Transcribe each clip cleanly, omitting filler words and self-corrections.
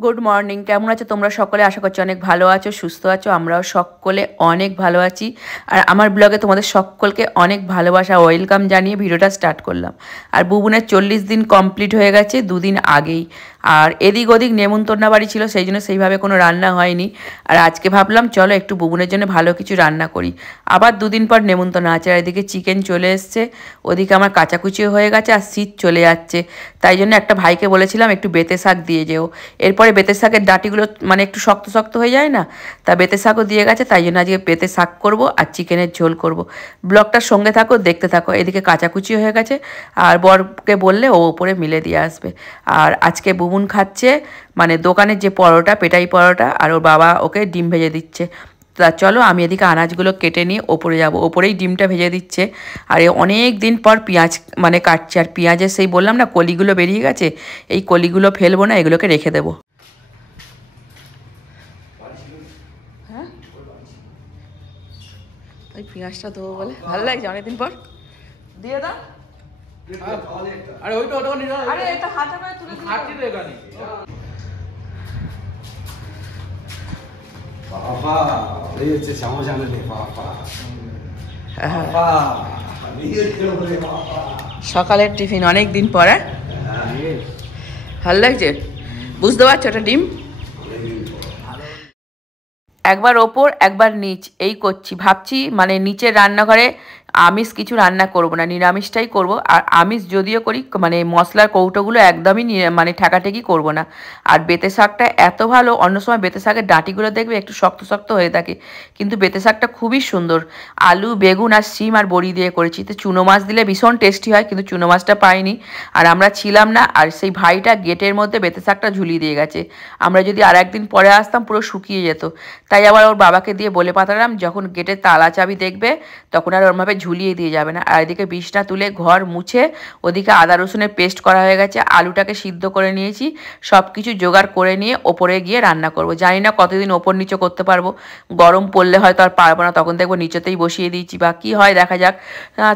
Good morning. কেমন আছো তোমরা সকলে? আশা করছি অনেক ভালো আছো, সুস্থ আছো। আমরাও সকলে অনেক ভালো আছি। আর আমার ব্লগে তোমাদের সকলকে অনেক ভালোবাসা, ওয়েলকাম জানিয়ে ভিডিওটা স্টার্ট করলাম। আর বুবুনের 40 দিন কমপ্লিট হয়ে গেছে দুদিন আগেই। আর এদিক ওদিক নেমন্তন্ন বাড়ি ছিল, সেই জন্য সেইভাবে কোনো রান্না হয়নি। আর আজকে ভাবলাম চলো একটু বুবুনের জন্য ভালো কিছু রান্না করি। আবার দুদিন পর নেমন্তন্ন আছে। আর এদিকে চিকেন চলে এসছে, ওদিকে আমার কাচাকুচিও হয়ে গেছে, আর শীত চলে যাচ্ছে। তাই জন্য একটা ভাইকে বলেছিলাম একটু বেতে শাক দিয়ে যেও। এরপরে বেতে শাকের ডাঁটিগুলো মানে একটু শক্ত শক্ত হয়ে যায় না, তা বেতে শাকও দিয়ে গেছে। তাই জন্য আজকে বেতে শাক করব আর চিকেনের ঝোল করব। ব্লগটার সঙ্গে থাকো, দেখতে থাকো। এদিকে কাচাকুচি হয়ে গেছে, আর বরকে বললে ও ওপরে মিলে দিয়ে আসবে। আর আজকে বুবুন খাচ্ছে মানে দোকানের যে পরোটা, পেটাই পরোটা, আর ওর বাবা ওকে ডিম ভেজে দিচ্ছে। তা চলো আমি এদিকে আনাজগুলো কেটে নিয়ে ওপরে যাব। ওপরেই ডিমটা ভেজে দিচ্ছে। আর অনেক দিন পর পেঁয়াজ মানে কাটছে। আর পেঁয়াজের সেই বললাম না কলিগুলো বেরিয়ে গেছে, এই কলিগুলো ফেলবো না, এগুলোকে রেখে দেবো। হ্যাঁ, ওই পেঁয়াজটা দেবো বলে ভালো লাগছে অনেকদিন পর। দিয়ে দাও। আরে ওইটা ওটা নিয়ে যাও। আরে এটা হাতে করে তুলে দিই। হাতি দে গানি বাবা এই হচ্ছে সামোসানের বাবা বাবা সকালের টিফিন অনেক দিন পরে। ভালো লাগছে, বুঝতে পারছো ওটা ডিম। একবার ওপর একবার নিচ এই করছি, ভাবছি মানে নিচের রান্নাঘরে আমিষ কিছু রান্না করব না, নিরামিষটাই করব। আর আমিষ যদিও করি মানে মশলার কৌটোগুলো একদমই মানে ঠেকাঠেকি করব না। আর বেতে শাকটা এত ভালো, অন্য সময় বেতে শাকের ডাঁটিগুলো দেখবে একটু শক্ত শক্ত হয়ে থাকে, কিন্তু বেতে শাকটা খুবই সুন্দর। আলু, বেগুন আর শিম আর বড়ি দিয়ে করেছি। তো চুনো মাছ দিলে ভীষণ টেস্টি হয়, কিন্তু চুনো মাছটা পাইনি আর আমরা ছিলাম না। আর সেই ভাইটা গেটের মধ্যে বেতে শাকটা ঝুলিয়ে দিয়ে গেছে। আমরা যদি আর একদিন পরে আসতাম পুরো শুকিয়ে যেত। তাই আবার ওর বাবাকে দিয়ে বলে পাঠালাম যখন গেটের তালা চাবি দেখবে তখন আর ওরভাবে ঝুলিয়ে দিয়ে যাবে না। আর এদিকে বিছনা তুলে ঘর মুছে ওদিকে আদা রসুনের পেস্ট করা হয়ে গেছে, আলুটাকে সিদ্ধ করে নিয়েছি। সব কিছু জোগাড় করে নিয়ে ওপরে গিয়ে রান্না করব। জানি না কতদিন ওপর নিচে করতে পারবো, গরম পড়লে হয়তো আর পারবো না, তখন দেখবো নিচেতেই বসিয়ে দিয়েছি বা কী হয় দেখা যাক।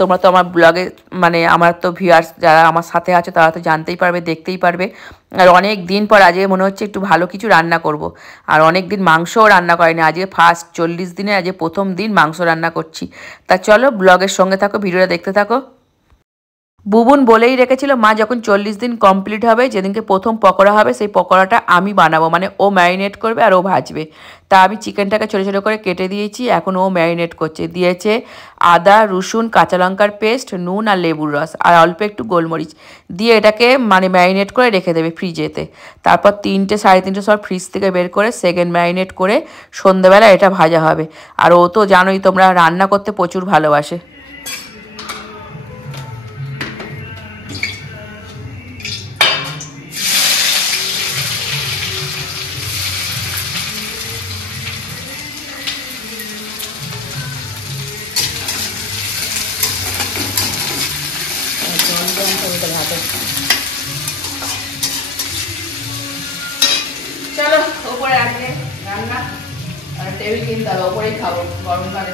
তোমরা তো আমার ব্লগে মানে আমার তো ভিউয়ার্স যারা আমার সাথে আছে তারা তো জানতেই পারবে, দেখতেই পারবে। আর অনেক দিন পর আজকে মনে হচ্ছে একটু ভালো কিছু রান্না করব। আর অনেক দিন মাংসও রান্না করিনি, আজকে ফার্স্ট 40 দিনে আজকে প্রথম দিন মাংস রান্না করছি। তা চলো ব্লগের সঙ্গে থাকো, ভিডিওটা দেখতে থাকো। বুবুন বলেই রেখেছিল মা যখন 40 দিন কমপ্লিট হবে যেদিনকে প্রথম পকোড়া হবে সেই পকোড়াটা আমি বানাবো, মানে ও ম্যারিনেট করবে আর ও ভাজবে। তা আমি চিকেনটাকে ছোটো ছোটো করে কেটে দিয়েছি, এখন ও ম্যারিনেট করছে। দিয়েছে আদা, রসুন, কাঁচা লঙ্কার পেস্ট, নুন আর লেবুর রস আর অল্প একটু গোলমরিচ দিয়ে এটাকে মানে ম্যারিনেট করে রেখে দেবে ফ্রিজেতে। তারপর 3টে 3:30 সময় ফ্রিজ থেকে বের করে সেকেন্ড ম্যারিনেট করে সন্ধ্যাবেলা এটা ভাজা হবে। আর ও তো জানোই তোমরা রান্না করতে প্রচুর ভালোবাসে। চলো ওপরে আজকে রান্না, আর টেবিল কিনতে হবে, ওপরেই খাবো গরমকালে।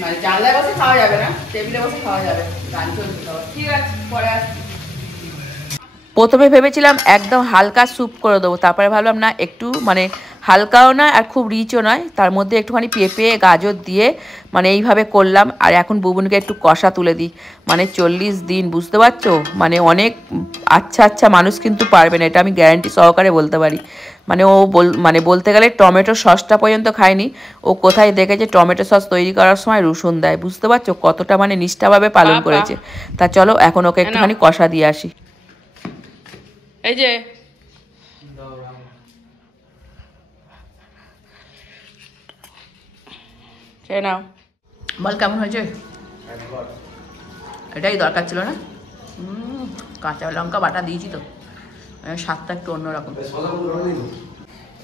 মানে জানলায় বসে খাওয়া যাবে না, টেবিলে বসে খাওয়া যাবে। গান চলছে খাওয়া, ঠিক আছে পরে আসছি। প্রথমে ভেবেছিলাম একদম হালকা স্যুপ করে দেবো, তারপরে ভাবলাম না একটু মানে হালকাও না আর খুব রিচও নয়, তার মধ্যে একটুখানি পেঁপে গাজর দিয়ে মানে এইভাবে করলাম। আর এখন বুবুনকে একটু কষা তুলে দিই, মানে 40 দিন বুঝতে পারছো, মানে অনেক আচ্ছা আচ্ছা মানুষ কিন্তু পারবে না, এটা আমি গ্যারান্টি সহকারে বলতে পারি। মানে ও মানে বলতে গেলে টমেটো সসটা পর্যন্ত খায়নি। ও কোথায় দেখেছে টমেটো সস তৈরি করার সময় রসুন দেয়, বুঝতে পারছো কতটা মানে নিষ্ঠাভাবে পালন করেছে। তা চলো এখন ওকে একটুখানি কষা দিয়ে আসি। এই যে খেয়ে নাও, বল কেমন হয়েছে। এটাই দরকার ছিল না, কাঁচা লঙ্কা বাটা দিয়েছি তো স্বাদটা একটু অন্যরকম।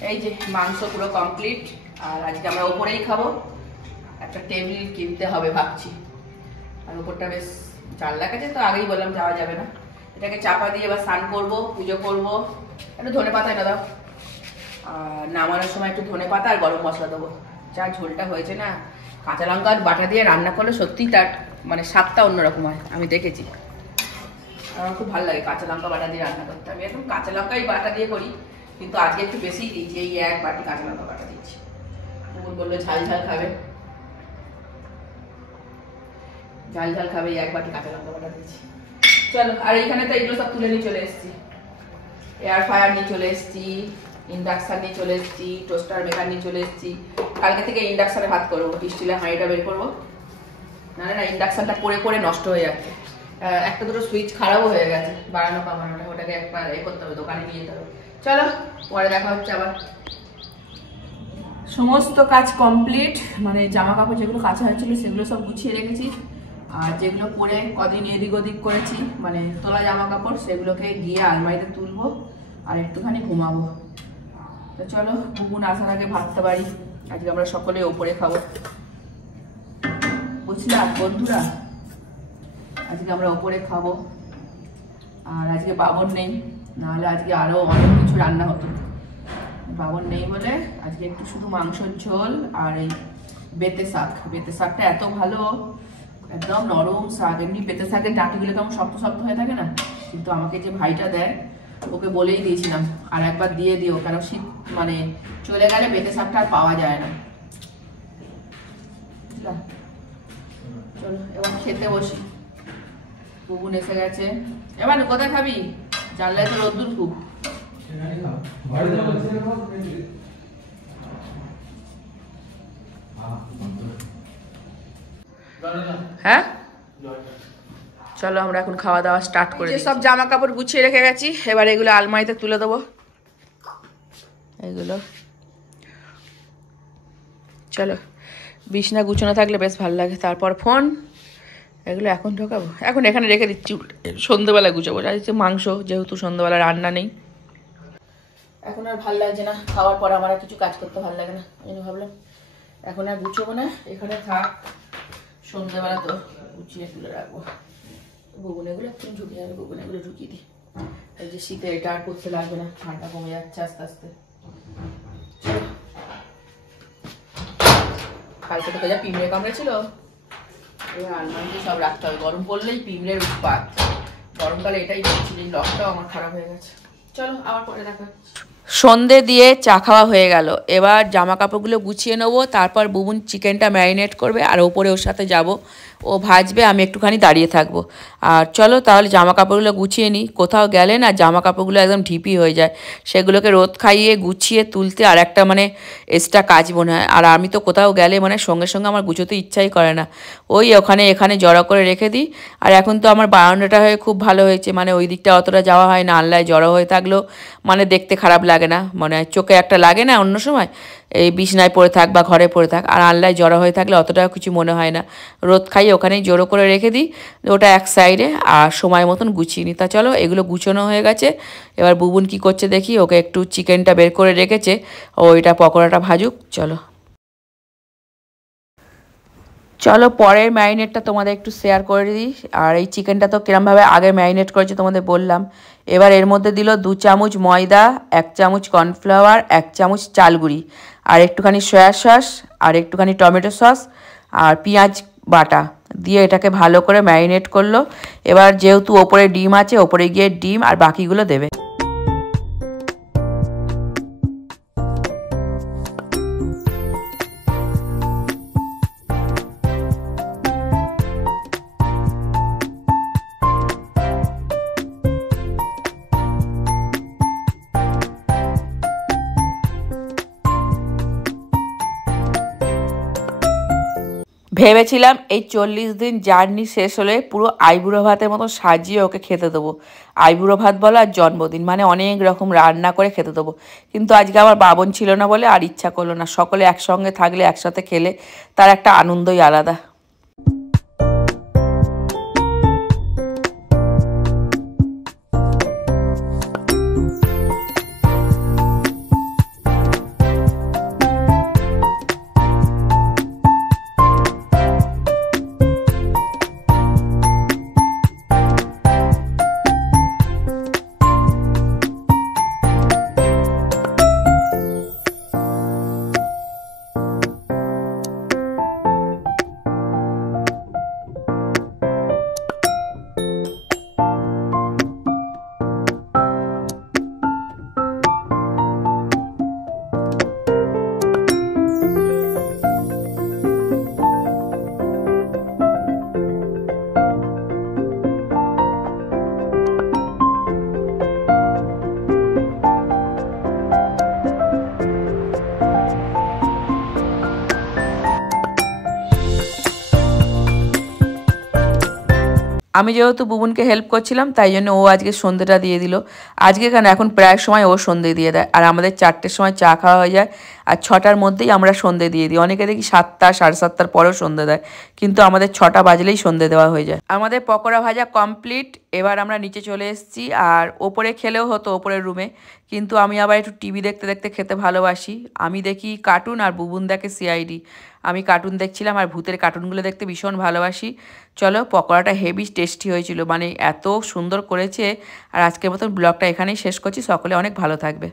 এই যে মাংস পুরো কমপ্লিট, আর আজকে আমরা ওপরেই খাবো। একটা টেবিল কিনতে হবে ভাবছি, আর ওপরটা বেশ জানলা কাছে তো আগেই বললাম যাওয়া যাবে না। এটাকে চাপা দিয়ে এবার স্নান করবো, পুজো করবো। একটু ধনে পাতা এটা দাও, আর নামানোর সময় একটু ধনে পাতা আর গরম মশলা দেবো। যা ঝোলটা হয়েছে না, কাঁচা লঙ্কার বাটা দিয়ে রান্না করলে সত্যিই তার মানে স্বাদটা অন্যরকম হয়, আমি দেখেছি। আমার খুব ভালো লাগে কাঁচা লঙ্কা বাটা দিয়ে রান্না করতে। আমি একদম কাঁচা লঙ্কাই বাটা দিয়ে করি, কিন্তু আজকে একটু বেশি দিয়েছি, এই 1 বাটি কাঁচা লঙ্কা বাটা দিচ্ছি। বুবুন বললো ঝাল ঝাল খাবে, ঝাল ঝাল খাবে, 1 বাটি কাঁচা লঙ্কা বাটা দিচ্ছি। চলো, আর এইখানে তো এগুলো সব তুলে নিয়ে চলে এসেছি, এয়ার ফ্রায়ার নিয়ে চলে এসেছি, ইন্ডাকশান নিয়ে চলে এসেছি, টোস্টার মেকার নিয়ে চলে এসেছি। কালকে থেকে ইন্ডাকশানে ভাত করবো, স্টিলের হাঁড়িটা বের করবো, না না ইন্ডাকশানটা করে করে নষ্ট হয়ে যাচ্ছে। একটা দুটো সুইচ খারাপও হয়ে গেছে, বাড়ানো কমানোটা, ওটাকে একবার করতে হবে, দোকানে নিয়ে যেতে হবে। চলো পরে দেখা হচ্ছে আবার। সমস্ত কাজ কমপ্লিট, মানে জামা কাপড় যেগুলো কাঁচা হয়েছিল সেগুলো সব গুছিয়ে রেখেছি, আর যেগুলো পরে কদিন এদিক ওদিক করেছি মানে তোলা জামা কাপড় সেগুলোকে গিয়ে আলমারিতে তুলবো আর একটুখানি ঘুমাবো। তো চলো, বুবুন আসার আগে ভাতটা বাড়ি, আজকে আমরা সকলে ওপরে খাবো, বুঝলা বন্ধুরা, আজকে আমরা ওপরে খাবো। আর আজকে বাবন নেই, নাহলে আজকে আরো অনেক কিছু রান্না হতো। বাবন নেই বলে আজকে একটু শুধু মাংসের ঝোল আর এই বেতে শাক। বেতে শাকটা এত ভালো, একদম নরম শাক। এমনি বেতে শাকের ডাঁটিগুলো কেমন শক্ত শক্ত হয়ে থাকে না, কিন্তু আমাকে যে ভাইটা দেয় ওকে বলেই দিয়েছিলাম আর একবার দিয়ে দিও, কারণ শীত মানে চলে গেলে বেতে শাকটা আর পাওয়া যায় না। চলো এবার খেতে বসি, বুবুন এসে গেছে। এবার কোথায় খাবি? জানলায় তো রোদ্দুর খুব। হ্যাঁ চলো আমরা এখন খাওয়া দাওয়া স্টার্ট করে দিই। সব জামা কাপড় গুছিয়ে রেখে গেছি, এবার এগুলো আলমারিতে তুলে দেবো। এগুলো চলো, বিছনা গুছানো থাকলে বেশ ভালো লাগে। তারপর ফোন, এগুলো এখন ঢোকাবো, এখন এখানে রেখে দিচ্ছি, সন্ধ্যেবেলা গুছাবো। আজকে মাংস, যেহেতু সন্ধ্যেবেলা রান্না নেই, এখন আর ভালো লাগছে না খাওয়ার পর, আমার আর কিছু কাজ করতে ভালো লাগে না, আমি ভাবলাম এখন আর গুছাবো না, এখানে থাক, সন্ধ্যেবেলা তো গুছিয়ে তুলে রাখবো। বগুনেগুলো একটু ঢুকে যাবে, বগুনেগুলো ঢুকিয়ে দিই, এই যে শীতে এটা আর করতে লাগবে না, ঠান্ডা কমে যাচ্ছে আস্তে আস্তে। কালকে তো যা পিঁমড়ে কামড়েছিল, আলমারিতে সব রাখতে হবে, গরম পড়লেই পিঁমড়ের উৎপাত। গরমকালে এটাই বলছিল, এই লকটাও আমার খারাপ হয়ে গেছে। চলো আবার পরে দেখা। সন্ধে দিয়ে চা খাওয়া হয়ে গেল, এবার জামা কাপড়গুলো গুছিয়ে নেবো, তারপর বুবুন চিকেনটা ম্যারিনেট করবে আর ওপরে ওর সাথে যাব, ও ভাজবে, আমি একটুখানি দাঁড়িয়ে থাকবো। আর চলো তাহলে জামা কাপড়গুলো গুছিয়ে নিই, কোথাও গেলে না জামা কাপড়গুলো একদম ঢিপি হয়ে যায়, সেগুলোকে রোদ খাইয়ে গুছিয়ে তুলতে আর একটা মানে এক্সট্রা কাজ মনে হয়। আর আমি তো কোথাও গেলে মানে সঙ্গে সঙ্গে আমার গুছোতে ইচ্ছাই করে না, ওই ওখানে এখানে জড়ো করে রেখে দিই। আর এখন তো আমার বারান্দাটা হয়ে খুব ভালো হয়েছে, মানে ওই দিকটা অতটা যাওয়া হয় না, আনলায় জড়ো হয়ে থাকলেও মানে দেখতে খারাপ লাগে না, মানে চোখে একটা লাগে না অন্য সময়, এই বিছনায় পড়ে থাক বা ঘরে পড়ে থাক, আর আনলায় জড়ো হয়ে থাকলে অতটাও কিছু মনে হয় না। রোদ খাইয়ে ওখানেই জড়ো করে রেখে দিই, ওটা এক সাইডে, আর সময় মতন গুছিয়ে নিই। তা চলো এগুলো গুছোনো হয়ে গেছে, এবার বুবুন কি করছে দেখি, ওকে একটু চিকেনটা বের করে রেখেছে, ও এটা পকোড়াটা ভাজুক। চলো চলো পরের ম্যারিনেটটা তোমাদের একটু শেয়ার করে দিই। আর এই চিকেনটা তো কিরমভাবে আগে ম্যারিনেট করেছি তোমাদের বললাম। এবার এর মধ্যে দিল 2 চামচ ময়দা, 1 চামচ কর্নফ্লাওয়ার, 1 চামচ চালগুড়ি, আর একটুখানি সয়া সস, আর একটুখানি টমেটো সস, আর পেঁয়াজ বাটা দিয়ে এটাকে ভালো করে ম্যারিনেট করলো। এবার যেহেতু ওপরে ডিম আছে, ওপরে গিয়ে ডিম আর বাকিগুলো দেবে। ভেবেছিলাম এই 40 দিন জার্নি শেষ হলে পুরো আইবুড়ো ভাতের মতো সাজিয়ে ওকে খেতে দেবো, আইবুড়ো ভাত বলো আর জন্মদিন, মানে অনেক রকম রান্না করে খেতে দেবো। কিন্তু আজকে আমার বাবন ছিল না বলে আর ইচ্ছা করলো না, সকলে একসঙ্গে থাকলে একসাথে খেলে তার একটা আনন্দই আলাদা। আমি যেহেতু বুবুনকে হেল্প করছিলাম তাই জন্য ও আজকে সন্ধ্যেটা দিয়ে দিল। আজকে কেন, এখন প্রায় সময় ও সন্ধ্যে দিয়ে দেয়, আর আমাদের 4টের সময় চা খাওয়া হয়ে যায় আর 6টার মধ্যেই আমরা সন্ধ্যে দিয়ে দিই। অনেকে দেখি 7টা 7:30টার পরেও সন্ধ্যে দেয়, কিন্তু আমাদের 6টা বাজলেই সন্ধ্যে দেওয়া হয়ে যায়। আমাদের পকোড়া ভাজা কমপ্লিট। এবার আমরা নিচে চলে এসেছি, আর ওপরে খেলেও হতো ওপরের রুমে, কিন্তু আমি আবার একটু টিভি দেখতে দেখতে খেতে ভালোবাসি। আমি দেখি কার্টুন আর বুবুন দেখে সিআইডি। আমি কার্টুন দেখছিলাম আর ভূতের কার্টুনগুলো দেখতে ভীষণ ভালোবাসি। চলো, পকোড়াটা হেভি টেস্টি হয়েছিল, মানে এত সুন্দর করেছে। আর আজকের মতন ব্লগটা এখানেই শেষ করছি। সকলে অনেক ভালো থাকবে।